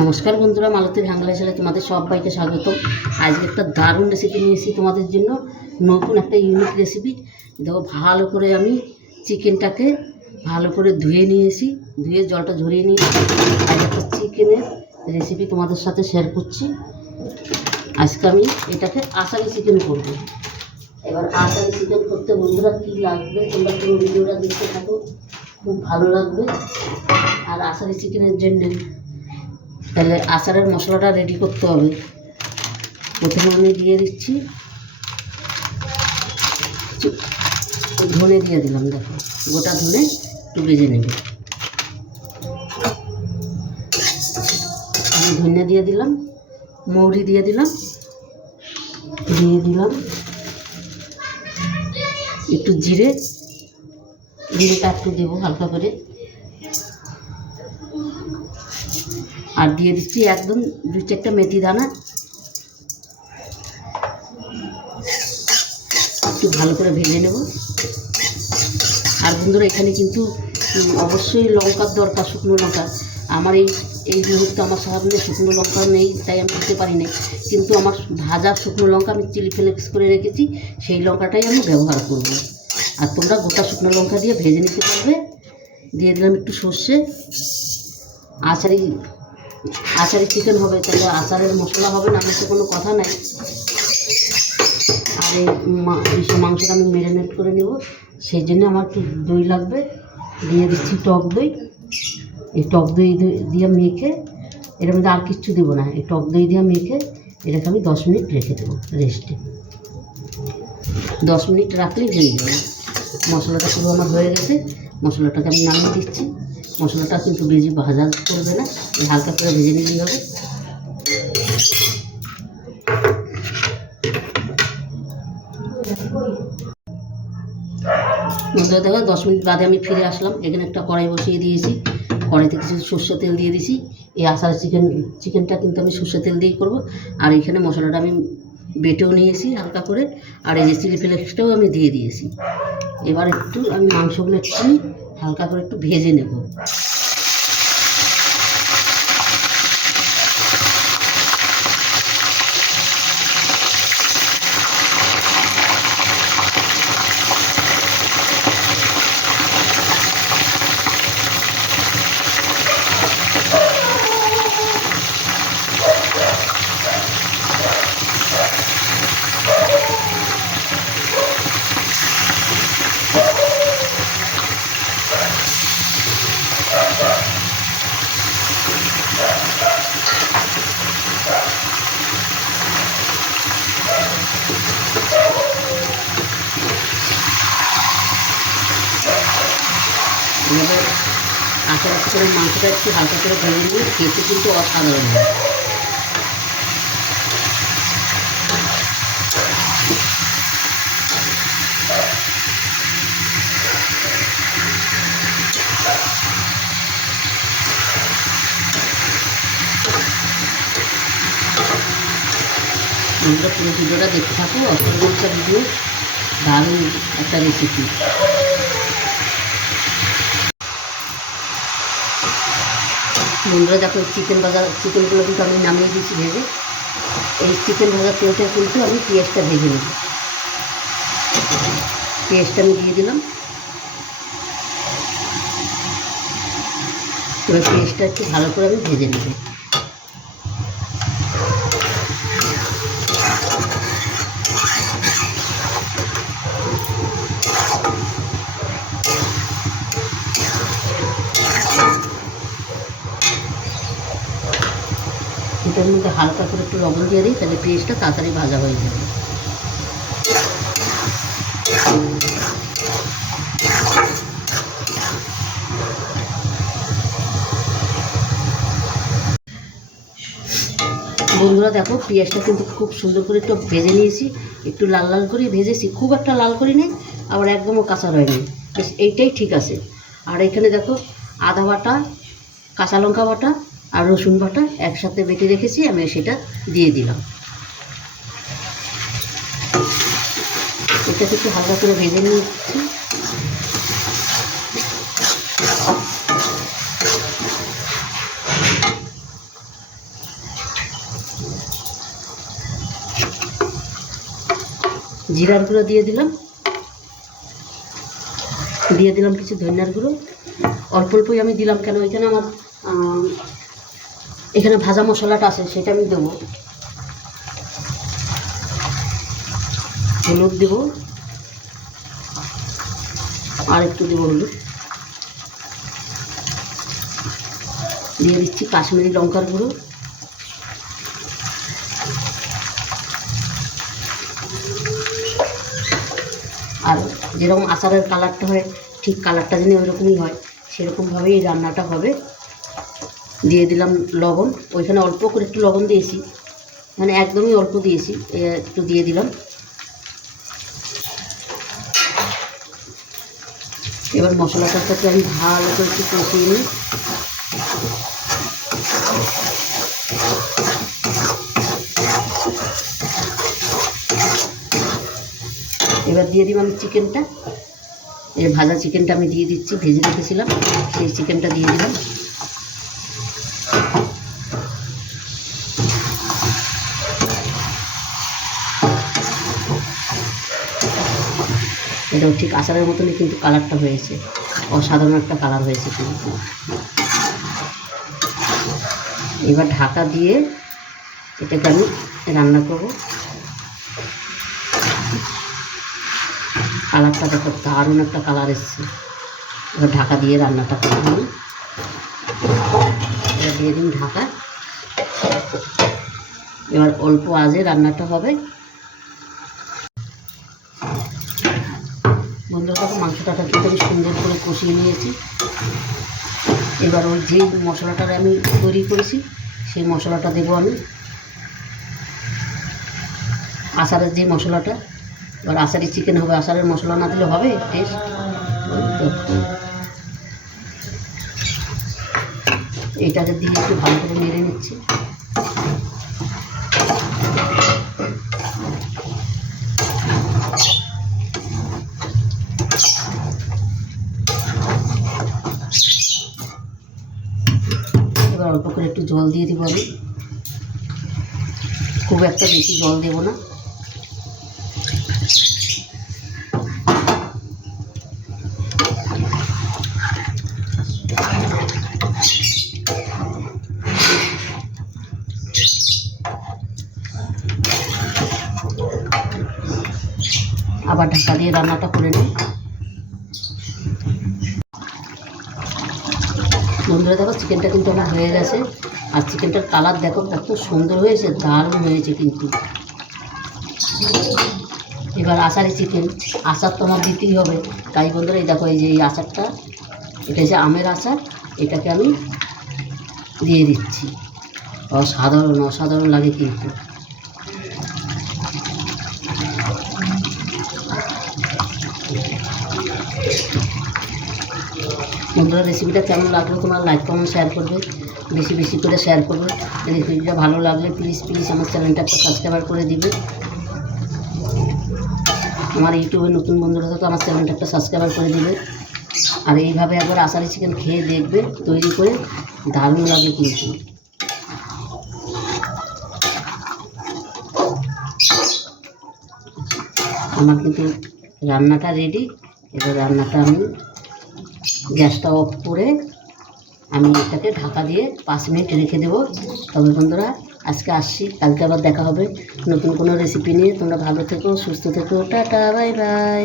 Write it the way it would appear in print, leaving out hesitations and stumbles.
নমস্কার বন্ধুরা, মালতী বাংলাদেশে তোমাদের সবাইকে স্বাগত। আজকে একটা দারুণ রেসিপি নিয়েছি তোমাদের জন্য, নতুন একটা ইউনিক রেসিপি। দেখো, ভালো করে আমি চিকেনটাকে ভালো করে ধুয়ে নিয়েছি, ধুয়ে জলটা ঝরিয়ে নিয়েছি। আর একটা চিকেনের রেসিপি তোমাদের সাথে শেয়ার করছি। আজকে আমি এটাকে আষাঢ়ি চিকেন করবো। এবার আষাঢ়ি চিকেন করতে বন্ধুরা কী লাগবে, তোমরা পুরো ভিডিওটা দেখতে থাকো, খুব ভালো লাগবে। আর আষাঢ়ি চিকেনের জন্য তাহলে আচারের মশলাটা রেডি করতে হবে। প্রথমে আমি দিয়ে দিচ্ছি ধনে, দিয়ে দিলাম। দেখো, গোটা ধনে একটু ভেজে নেবে। আমি ধনে দিয়ে দিলাম, মৌরি দিয়ে দিলাম একটু জিরেটা একটু দেবো হালকা করে। আর দিয়ে দিচ্ছি একদম 2-4টা মেথি দানা, একটু ভালো করে ভেজে নেব। আর বন্ধুরা, এখানে কিন্তু অবশ্যই লঙ্কার দরকার, শুকনো লঙ্কা। আমার এই মুহূর্তে আমার সামনে শুকনো লঙ্কা নেই, তাই আমি দিতে পারি না। কিন্তু আমার ভাজা শুকনো লঙ্কা আমি চিলি ফ্লেক্স করে রেখেছি, সেই লঙ্কাটাই আমি ব্যবহার করব। আর তোমরা গোটা শুকনো লঙ্কা দিয়ে ভেজে নিতে পারবে। দিয়ে দিলাম একটু সর্ষে। আচারি চিকেন হবে, তাহলে আচারের মশলা হবে না, আমার তো কোনো কথা নাই। আর এই মাংসটা আমি ম্যারিনেট করে নেব, সেই জন্য আমার একটু দই লাগবে। দিয়ে দিচ্ছি টক দই। এই টক দই দিয়ে মেখে, এর মধ্যে আর কিচ্ছু দেবো না, এই টক দই দিয়ে মেখে এটাকে আমি 10 মিনিট রেখে দেবো রেস্টে। 10 মিনিট রাখলেই হয়ে যাবে। মশলাটা পুরো আমার হয়ে গেছে, মশলাটাকে আমি নামিয়ে দিচ্ছি। মশলাটা কিন্তু বেশি ভাজা করবে না, হালকা করে ভেজে নিলেই হবে। বন্ধুরা দেখো, 10 মিনিট বাদে আমি ফিরে আসলাম। এখানে একটা কড়াই বসিয়ে দিয়েছি, কড়াইতে কিছু সর্ষের তেল দিয়ে দিয়েছি। এই আষাঢ়ি চিকেনটা কিন্তু আমি সর্ষের তেল দিয়েই করবো। আর এখানে মশলাটা আমি বেটেও নিয়েছি হালকা করে, আর এই যে চিলি ফ্লেক্সটাও আমি দিয়ে দিয়েছি। এবার একটু আমি মাংসগুলো একটু হালকা করে একটু ভেজে নেব। এবার আচার করে মাংসটা একটু হালকা করে ভেজে নিয়ে খেতে কিন্তু অসাধারণ হয়। তোমরা পুরো ভিডিওটা দেখতে থাকো, অসাধারণ একটা ভিডিও, দারুণ একটা রেসিপি। বন্ধুরা দেখো, চিকেনগুলো কিন্তু আমি নামিয়ে দিয়েছি ভেজে। এই চিকেন ভাজার তেলটা কিন্তু আমি পেঁয়াজটা ভেজে নেব। পেঁয়াজটা আমি দিয়ে দিলাম। এবার পেঁয়াজটা একটু ভালো করে আমি ভেজে নেব। এটার মধ্যে হালকা করে একটু লবণ দিয়ে দিই, তাহলে পেঁয়াজটা তাড়াতাড়ি ভাজা হয়ে যাবে। বন্ধুরা দেখো, পেঁয়াজটা কিন্তু খুব সুন্দর করে একটু ভেজে নিয়েছি, একটু লাল লাল করে ভেজেছি, খুব একটা লাল করি নাই, আবার একদমও কাঁচা রয়নি, বেশ এইটাই ঠিক আছে। আর এখানে দেখো, আদা বাটা, কাঁচা লঙ্কা বাটা আর রসুন বাটা একসাথে বেটে রেখেছি, আমি সেটা দিয়ে দিলাম। এটা একটু হালকা করে ভেজে নিচ্ছি। জিরার গুঁড়ো দিয়ে দিলাম কিছু ধনিয়ার গুঁড়ো। অল্প অল্পই আমি দিলাম, কেন এখানে আমার এখানে ভাজা মশলাটা আছে সেটা আমি দেবো। হলুদ দেব, আর একটু দেবো হলুদ। দিয়ে দিচ্ছি কাশ্মীরি লঙ্কার গুঁড়ো। আর যেরকম আচারের কালারটা হয় ঠিক কালারটা যেন ওইরকমই হয়, সেরকমভাবেই এই রান্নাটা হবে। দিয়ে দিলাম লবণ, ওইখানে অল্প করে একটু লবণ দিয়েছি, মানে একদমই অল্প দিয়েছি, একটু দিয়ে দিলাম। এবার মশলাটার সাথে আমি ভালো করে একটু কষিয়ে নিই। এবার দিয়ে দিব আমি চিকেনটা, এই ভাজা চিকেনটা আমি দিয়ে দিচ্ছি, ভেজে রেখেছিলাম সেই চিকেনটা দিয়ে দিলাম। এটাও ঠিক আচারের মতনই কিন্তু কালারটা হয়েছে, অসাধারণ একটা কালার হয়েছে কিন্তু। এবার ঢাকা দিয়ে এটাকে আমি রান্না করব। কালারটা দেখো, দারুণ একটা কালার এসছে। এবার ঢাকা দিয়ে রান্নাটা করব আমি। এবার দিয়ে দিন ঢাকা। এবার অল্প আঁচে রান্নাটা হবে। বন্ধুরা দেখো, মাংসটাকে কিন্তু আমি সুন্দর করে কষিয়ে নিয়েছি। এবার ওই যে মশলাটা আমি তৈরি করেছি সেই মশলাটা দেবো আমি, আচারের যে মশলাটা। এবার আচারি চিকেন হবে, আচারের মশলা না দিলে হবে টেস্ট। এইটাকে দিয়ে একটু ভালো করে নেড়ে নিচ্ছি। এবার অল্প করে একটু জল দিয়ে দিব আমি, খুব একটা বেশি জল দেব না। আবার ঢাকা দিয়ে রান্নাটা করে নিই। বন্ধুরা দেখো, চিকেনটা কিন্তু আমার হয়ে গেছে। আর চিকেনটার কালার দেখো কত সুন্দর হয়েছে, দারুণ হয়েছে কিন্তু। এবার আচারি চিকেন, আচার তো আমার দিতেই হবে। তাই বন্ধুরা এই দেখো, এই যে এই আচারটা, এটা হচ্ছে আমের আচার, এটাকে আমি দিয়ে দিচ্ছি। অসাধারণ লাগে কিন্তু। বন্ধুরা রেসিপিটা কেমন লাগলো তোমার লাইক কমেন্ট শেয়ার করবে, বেশি বেশি করে শেয়ার করবে। রেসিপিটা ভালো লাগলে প্লিজ আমার চ্যানেলটা একটা সাবস্ক্রাইব করে দিবে। আমার ইউটিউবে নতুন বন্ধুরা তো আমার চ্যানেলটা একটা সাবস্ক্রাইব করে দিবে। আর এইভাবে একবার আচারি চিকেন খেয়ে দেখবে তৈরি করে, দারুণ লাগে কিন্তু। আমার কিন্তু রান্নাটা রেডি। এবার রান্নাটা আমি গ্যাসটা অফ করে আমি এটাকে ঢাকা দিয়ে 5 মিনিট রেখে দেবো। তবে বন্ধুরা আজকে আসছি, কালকে আবার দেখা হবে নতুন কোনো রেসিপি নিয়ে। তোমরা ভালো থেকো, সুস্থ থেকো, টাটা, বাই বাই।